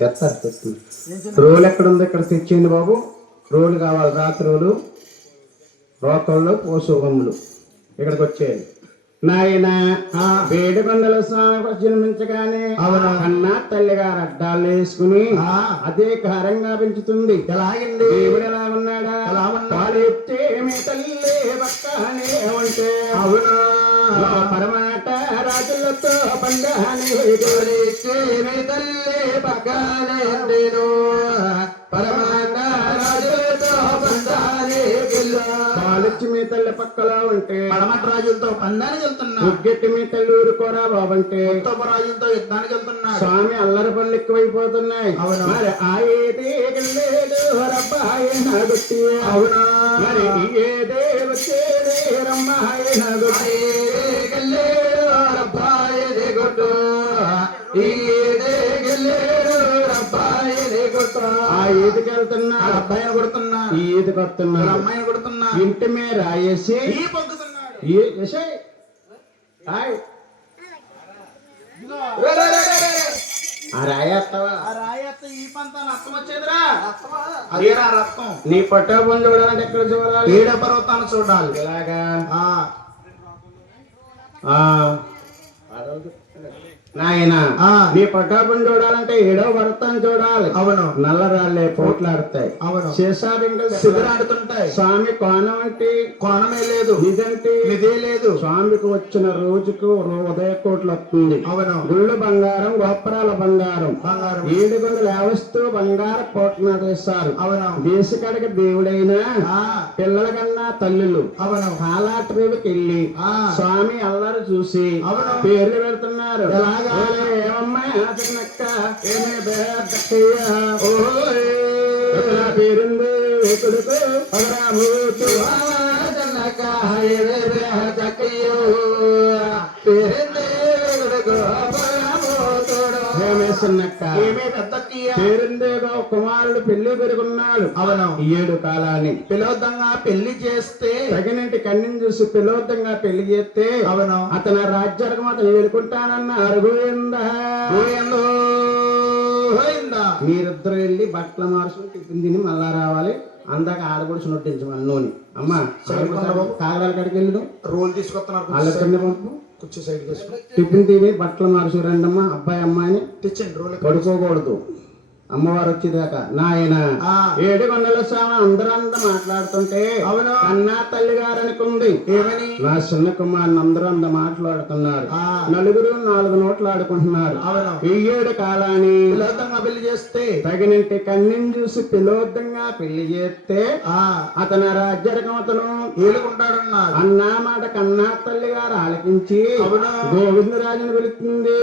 తెస్తారు తెస్తుంది. రోలు ఎక్కడ ఉంది? ఇక్కడ తెచ్చేయండి బాబు. రోలు కావాలి, రాత్రి రోలు, రోకళ్ళు, పోసు బొమ్మలు ఇక్కడికి వచ్చేయండి. నాయన వేడుకొండల స్వామి జన్మించగానే అన్నా తల్లి గారు అడ్డాలు వేసుకుని అదే కారంగా పెంచుతుంది. ఎలాగండి? దేవుడు ఎలా ఉన్నాడా? పాలెత్తే మీ తల్లి పక్కనే ఉంటే అవునా పరమాట రాజులతో పండాని మీ తల్లి పక్కనే పరమాట రాజులతో పండాని పాలెచ్చి మీ తల్లి పక్కలో ఉంటే పరమట రాజులతో పందానికి వెళ్తున్నా. ఉగ్గెట్టి మీ తల్లి ఊరుకోరా బాబంటే రాజులతో యుద్ధానికి వెళ్తున్నా. స్వామి అల్లరి పనులు ఎక్కువైపోతున్నాయి. మరి ఆయేదే గెల్లేడు రబ్బాయి నాగొట్టి అవునా మరి ఏదే వచ్చేదే రమ్మాయి నాగొట్టి గెల్లేడు రబ్బాయి కొట్టు ఈదే గెల్లేడు రబ్బాయి కొట్టు. ఆ ఈదికి వెళ్తున్నా, అబ్బాయిని కొడుతున్నా, ఈ ఈదికి వస్తున్నా, అమ్మాయిని కొడుతున్నా. ఇంటి మీద రాయేసి నీ పట్టాబొని చూడాలంటే ఎక్కడ చూడాలి? ఏడ పర్వతాన్ని చూడాలి. ఇలాగా నాయన నీ పట్టాపుని చూడాలంటే ఏడో పర్వతాన్ని చూడాలి. అవును. నల్లరాళ్ళే పోట్లాడుతాయి. అవును. శేషారింగలు సిగరాడుతుంటాయి. స్వామి కోణం అంటే కోణమే లేదు, నిజంటే నిదే లేదు. స్వామికి వచ్చిన రోజుకు ఉదయ కోట్లు వస్తుంది. అవును. గుళ్ళు బంగారం, గోపురాల బంగారం, 7 లేవస్తూ బంగారు కోట్ల వేస్తారు. అవును. దేశకాడికి దేవుడైనా పిల్లల కన్నా తల్లులు అవును కాలాట్రేవికి వెళ్ళి స్వామి అల్లరి చూసి అవును పేర్లు పెడుతున్నారు. ఏమమ్మా ఏమే పేరుంది కొడుకు పేరుందేదో కుమారుడు పెళ్లి పెరుగున్నాడు. అవును. 7 కాలాన్ని పిలవద్దంగా పెళ్లి చేస్తే తగినంటి కన్నిని చూసి పిలవద్దంగా పెళ్లి చేస్తే అవును అతను రాజ్యాలకు మాత్రం ఏడుకుంటానన్నారు. మీరిద్దరు వెళ్ళి బట్టలు మార్చుకుని టిఫిన్ తిని మళ్ళా రావాలి. అందాక ఆడగొడుచు నొట్టించమని నూనె అమ్మా కాగడాల కాడికి వెళ్ళి రోల్ తీసుకొస్తున్నారు. పంపు కూర్చో సైడ్ టిఫిన్ తిని బట్టలు మార్చు రండమ్మా అబ్బాయి అమ్మాయిని తెచ్చండి. రోల్ పడుకోకూడదు అమ్మవారు వచ్చేదాకా. నాయన 7 కొండల స్వామి అందరూ మాట్లాడుతుంటే అవును అన్నా తల్లి గారు అనుకుంది. ఏమని? నా చిన్న కుమారుని అందరూ మాట్లాడుతున్నారు. నలుగురు 4 నోట్లు ఆడుకుంటున్నారు. అవును. ఈ 7 కాలాన్ని పిలోద్దంగా పెళ్లి చేస్తే తగినంటి కన్నిని చూసి పిలోద్దంగా పెళ్లి చేస్తే అతను రాజ్యరకం అతను ఏలుకుంటాడన్నారు. అన్నా మాట కన్నా తల్లి గారు ఆలకించి గోవిందరాజుని పిలుస్తుంది.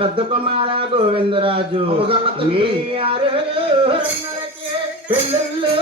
పెద్ద కుమార గోవిందరాజు పెళ్ళిళ్ళు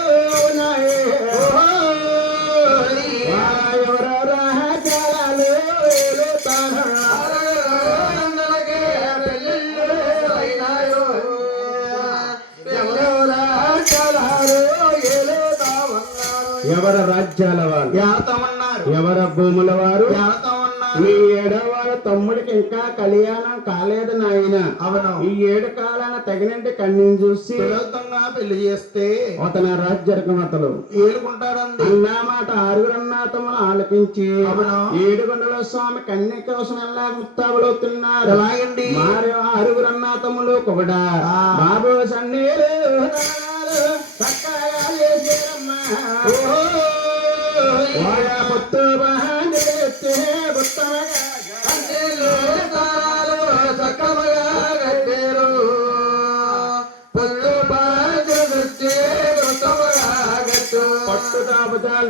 ఎవర రాజ్యాల వారు ఏడతామన్నారు, ఎవర భూముల వారు ఏడతామన్నారు. ఈ 7వ వారు తమ్ముడికి ఇంకా కళ్యాణం కాలేదు నాయన. అవును. ఈ 7 కాలాన తగినంటి కన్నిని చూసి పిలవద్దంగా పెళ్లి చేస్తే అతను రాజ్యరకమతలు ఏలుకుంటాడంది. అన్నా మాట 6 అన్నాతములు ఆలపించి అవును 7 కొండల స్వామి కన్య కోసం ఎలా ముస్తాబులవుతున్నారు. ఎలాగండి? మరి 6 అన్నాతములు కూడా బాబు సన్నీలు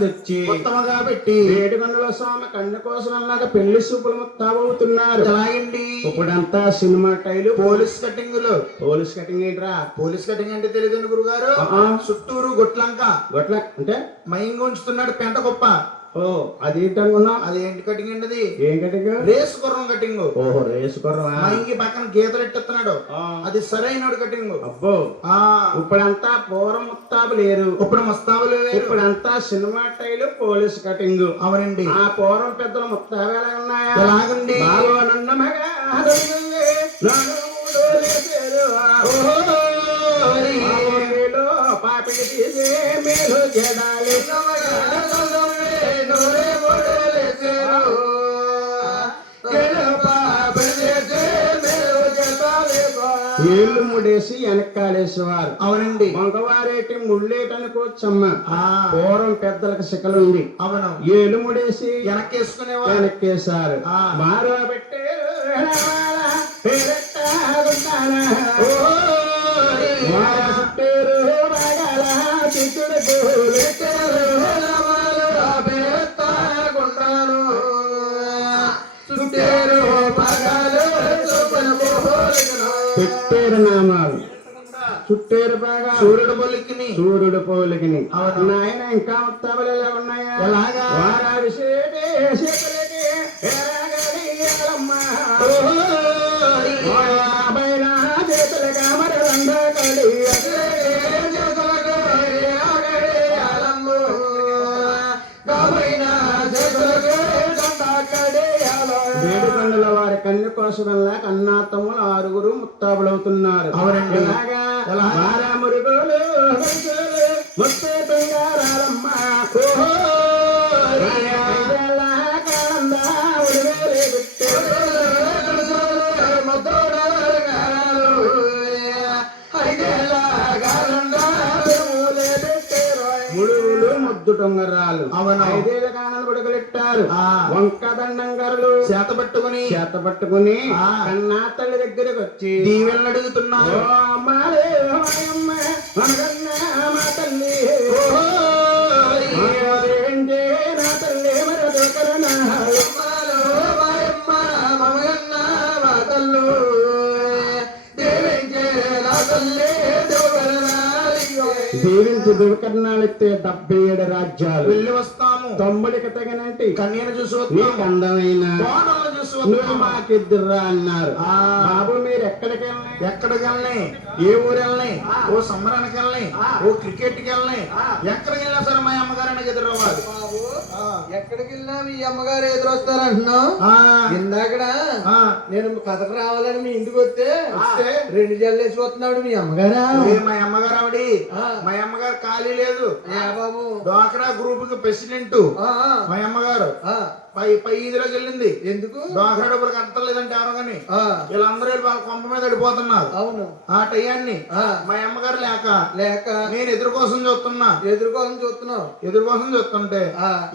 తెచ్చి ఉత్తమగా పెట్టి 7 కొండల స్వామి కన్య కోసం అన్నాక పెళ్లి సూపులు ముస్తాబవుతున్నారు. ఎలాగండి? ఇప్పుడంతా సినిమా టైలు పోలీస్ కటింగ్లు. పోలీస్ కటింగ్ ఏంట్రా? పోలీస్ కటింగ్ అంటే తెలియదు గురుగారు. చుట్టూరు గొట్లంక గొట్ల అంటే మైంగా ఉంచుతున్నాడు పెంట గొప్ప. ఓ అదేంటనుకున్నా? అదేంటి కటింగ్ అండి? అది ఏం కటింగ్? రేసు గుర్రం కటింగ్. ఓహో రేసు గుర్రమా? మా ఇంటి పక్కన గీతలు ఎట్టేస్తున్నాడు, అది సరైన కటింగ్. అబ్బో ఇప్పుడంతా పూర్వం ముస్తాబు లేరు, ఇప్పుడు ముస్తాబులు వేరు, ఇప్పుడంతా సినిమా టైలు పోలీస్ కటింగ్. అవునండి. ఆ పూర్వం పెద్దల ముస్తాబు ఎలా ఉన్నాయా? ఎలాగండి? పాపిడి తీసే మేలు జడాలి ఏళ్ళు ముడేసి వెనక్కాలేసేవారు. అవునండి. మగవారేటి ముళ్ళేటనుకోవచ్చమ్మ. పూర్వం పెద్దలకు శిఖలు ఉంది. అవును. ఏళ్ళు ముడేసి వెనక్కేసుకునేవారు, వెనక్కేశారు. మారో పెట్టే పెట్టేరు నామాలు చుట్టేరు బాగా సూర్యుడు పోలికిని, సూర్యుడు పోలికిని. నాయన ఇంకా ముత్తాబలు ఎలా ఉన్నాయా? ఎలాగా? వారా విశేష వేడుకొండల వారి కన్య కోసమల్లా కన్నాతమ్ములు 6 ముత్తాబులవుతున్నారు. అవునండి. మురుగులు ముత్తే తుంగారమ్మ ముడుగులు ముద్దు టొంగరాలు. 5 కాలం గుడగలెట్టారు. వంక దండంగారులు చేత పట్టుకుని కన్నా తల్లి దగ్గరకు వచ్చి దీవెనలు అడుగుతున్నారు. మా తల్లి నా తల్లి మరొకరనా దీవించి దుర్కర్ణాలెత్తే 77 రాజ్యాలు వెళ్ళి వస్తాము. తమ్ముడికి తగినంటి కన్యను చూసి నీకు అందమైన చూసి నువ్వు మాకిద్దురా అన్నారు. బాబు మీరు ఎక్కడికి వెళ్ళి ఏ ఊరు వెళ్ళి, ఓ సంబరానికి వెళ్ళి, ఓ క్రికెట్ కి వెళ్ళి, ఎక్కడికి వెళ్ళినా సరే మా అమ్మగారికి ఎదురవ్వాలి. ఎక్కడికి వెళ్ళినా మీ అమ్మగారు ఎదురొస్తారంటున్నావు. ఇందాకడ నేను కథకు రావాలని మీ ఇంటికి వస్తే 2 జల్లేసి వస్తున్నాడు మీ అమ్మగారా? మా అమ్మగారు ఆవిడ, మా అమ్మగారు ఖాళీ లేదు బాబు. డ్వాక్రా గ్రూప్ కి ప్రెసిడెంట్ మా అమ్మగారు. పై ఈదిలోకి వెళ్ళింది. ఎందుకు? డ్వాక్రా డబ్బులు కట్టలేదంటే ఎవరు కానీ వీళ్ళందరూ వాళ్ళ కొంప మీద పడిపోతున్నారు. అవును. ఆ టయాన్ని మా అమ్మగారు లేక నేను ఎదురు కోసం చూస్తున్నావు. ఎదురు కోసం చూస్తుంటే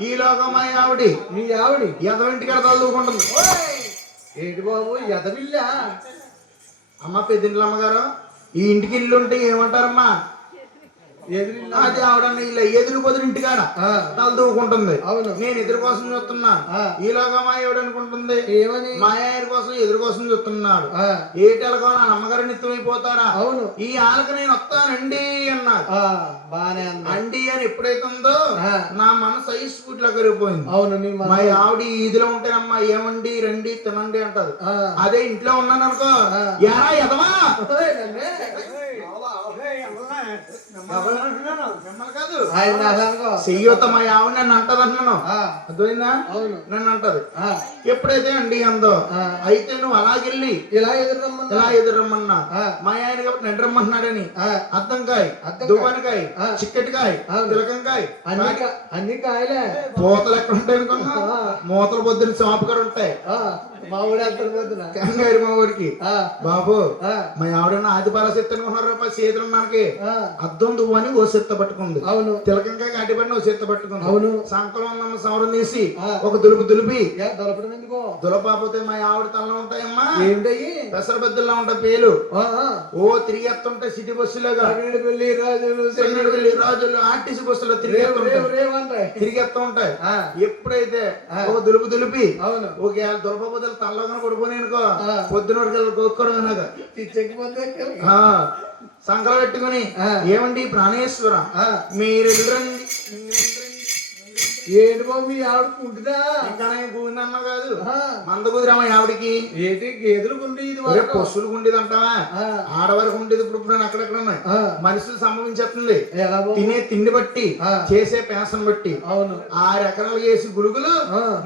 ఈలోగా మా ఆవిడ మీ ఆవిడ ఎదవింటికి చదువుకుంటుంది. ఏంటి బాబు ఎదవిల్లా? అమ్మ పెద్దింట్ల అమ్మగారు, ఈ ఇంటికి ఇల్లు ఉంటే ఏమంటారమ్మా? అది ఆవిడన్న ఇలా ఎదురు బదురు ఇంటికాడ తలదూకుంటుంది. అవును. నేను ఎదురు కోసం చూస్తున్నా. ఈలోగా మా ఆవిడ అనుకుంటుంది ఏమని? మా ఆయన కోసం ఎదురు కోసం చూస్తున్నాడు. ఏటెలగో నా అమ్మగారు నిత్యమైపోతారా? అవును. ఈ ఆలకు నేను వస్తానండి అన్నాడు. బానే అండి అని ఎప్పుడైతే ఉందో నా మనసు 5 ఫీట్ల కరిగిపోయింది. అవును. మా ఆవిడ ఈదిలో ఉంటేనమ్మా ఏమండి రండి తినండి అంటది. అదే ఇంట్లో ఉన్నాను అనుకో, ఎరా ఎదవా చెయ్యొత్త మా ఆవిడ నన్ను అంటది అంటున్నాను. అర్థమైందా? నన్ను అంటది. ఎప్పుడైతే అండి అందో అయితే నువ్వు అలాగెళ్ళి ఇలా ఎదురమ్మన్నా మా ఆయన కాబట్టి నెట్ రమ్మంటున్నాడని అద్దంకాయ, దువ్వనకాయ, చిక్కటికాయ, తిలకంకాయ అన్ని కాయలే. పూతలు ఎక్కడ ఉంటాయి అనుకున్నా? మూతలు పొద్దున్న షాపు కూడా ఉంటాయి. మా ఊడి కంగారు మా ఊరికి. బాబు మా ఆవిడ ఆదిపాల చెత్త అనుకున్నారు. చేతులు మనకి అద్దం దువ్వని ఓ చెత్త పట్టుకుంది. అవును. తిలకంకాయ అడ్డిపడిన ఓ చెత్త పట్టుకుంది. అవును. సంకలం ఉన్న సవరం తీసి ఒక దులిపి దొరపడం ఎందుకో? దులపాపోతే మా ఆవిడ తలలో ఉంటాయమ్మా. ఏంటయ్యి? పెసరబద్దుల్లో ఉంటాయి పేలు. ఓ తిరిగేస్తుంటే సిటీ బస్సులుగా రాజులు ఆర్టీసీ బస్సులో తిరిగేస్తూ ఉంటాయి. ఎప్పుడైతే ఓ దులిపి ఒక దులపబోతులు తల్లోగా పడిపోయి అనుకో పొద్దున వరకు గోక్కోవడం సంకలం పెట్టుకుని ఏమండి ప్రాణేశ్వర మీరు ఏంటి బాబు మీ ఆవిడ కుంటుదా ఇంకా నేను కూడిందన్నా కాదు మంద కుదిరామా ఆవిడికి ఏంటి గేదెలు కుండి ఇది ఒరే పశువులకు ఉండేది అంటావా ఆడవారికి ఉండేది ఇప్పుడు అక్కడెక్కడ ఉన్నాయి మనుషులు సంభవించేస్తుంది ఎలా బాబు? తినే తిండి బట్టి చేసే పేసను బట్టి అవును 6 ఎకరాలు వేసి గురుగులు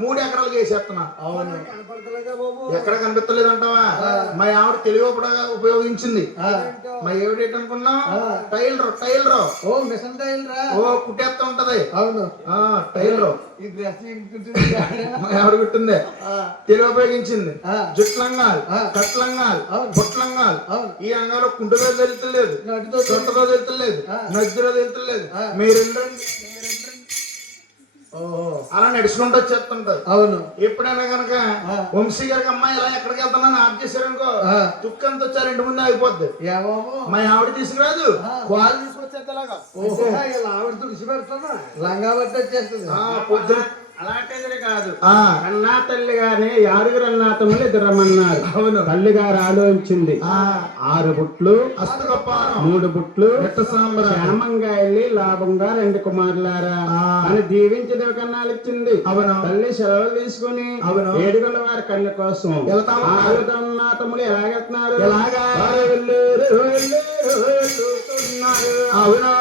3 ఎకరాలు వేసేస్తున్నా అవును ఎక్కడ కనిపించలేదు అంటావా మా ఆవిడ తెలివి ఉపయోగించింది మా ఏవిడ ఏంటనుకున్నావు టైలర్ ఓ మిషన్ టైల్ రా ఓ కుట్టేస్తా ఉంటది అవును టైలర్ ఈ డ్రెస్ మా ఆవిడ కుట్టింది తెలివి ఉపయోగించింది జుట్లంగాలు కట్లంగాలు బొట్లంగాలు ఈ అంగాలో కుంటుదో తెలుతలేదు చుట్టదో తెలుతలేదు నద్దులో తెలుతలేదు మీరు అలా నడుచుకుంటూ వచ్చేస్తుంటారు అవును ఎప్పుడైనా కనుక వంశీ గారికి అమ్మాయి ఇలా ఎక్కడికి వెళ్తానని ఆఫ్ చేశారనుకో తుక్కంత వచ్చారు ఇంటి ముందు ఆగిపోద్ది మా ఆవిడ తీసుకురాదు వాళ్ళు తీసుకొచ్చేలాగా ఆవిడ తుడిచి పెడతాను లంగా బట్టి వచ్చేస్తుంది పొద్దున అలాంటిది కాదు అన్నా తల్లి గాని 6 అన్నా తమ్ముళ్ళు 2 రమ్మన్నారు. అవును తల్లి గారు ఆలోచించింది 6 బుట్లు 3 బుట్లు క్షేమంగా వెళ్ళి లాభంగా 2 కుమారులారా అని దీవించి దేవకన్నాలు ఇచ్చింది. అవును తల్లి సెలవులు తీసుకుని 7 వారి కన్య కోసం 6 అన్నా తమ్ముళ్ళు ఎలాగెళ్తున్నారు ఎలాగా అవునా